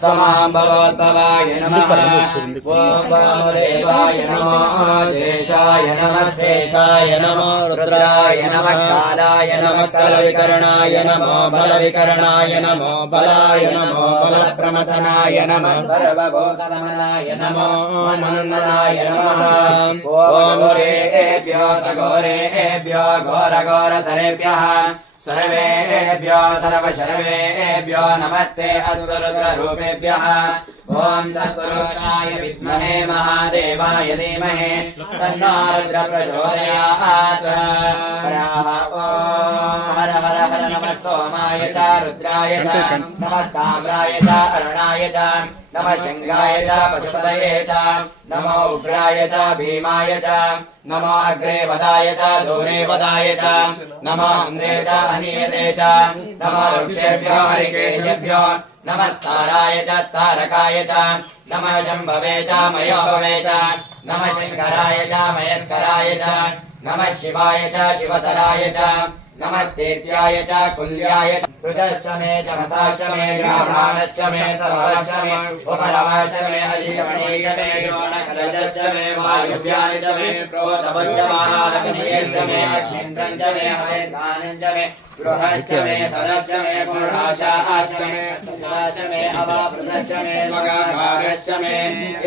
समाम्बवोद्भवाय नमः ॐ वामदेवाय नमः शेषाय नमः शेषाय नमो रुद्राय नमः कालाय नमः कलविकरणाय नमो बलविकरणाय नमो बलाय नमो बलप्रमथनाय नमः सर्वभूतदमनाय नमो मनन्मनाय नमः ॐ घोरेभ्यो घोरेभ्यो घोरघोरतरेभ्यः सर्वेभ्यो सर्वशर्वेभ्यो नमस्ते असुररुद्ररूपेभ्यः ॐ तत्पुरुषाय विद्महे महादेवाय धीमहे। तन्नो रुद्र प्रचोदयात् हरः हर हर हर नमः सोमाय च रुद्राय च नमः साम्राय च अरुणाय च नमः शङ्गाय च पशुपतये च नमो उग्राय च भीमाय च नमो अग्रे वदाय च दूरे वदाय च। नमो अन्धे च अनीयते च नमो वृक्षेभ्यो हरिकेशेभ्यो नमः स्ताराय च स्तारकाय च नमः शम्भवे च मयोभवे च नमः शङ्कराय च मयस्कराय च नमः शिवाय च शिवतराय च नमस्तेत्याय च कुल्याय च मे च मे ग्रामाणश्च मे सभाश्च मे उपरमाश्च मे अजीवणीय मे योणकलशश्च मे वायुव्यानि च मे प्रोतपञ्चमानादग्नियश्च मे अग्निन्द्रम् च मे हयद्वानम् च मे गृहश्च मे सरश्च मे पुराशाश्च मे सजाश्च मे अवापृतश्च मे मगाकारश्च मे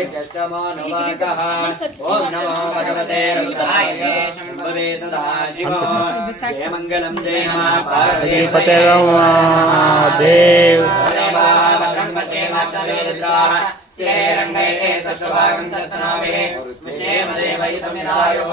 इत्यष्टमानुवाकः ॐ नमो भगवते रुद्राय शम्भवे जय मङ्गलं जय नमः पार्वती पते देव रङ्गये सष्टभागम् सस्तनावे विषेमदेवैतमिदायो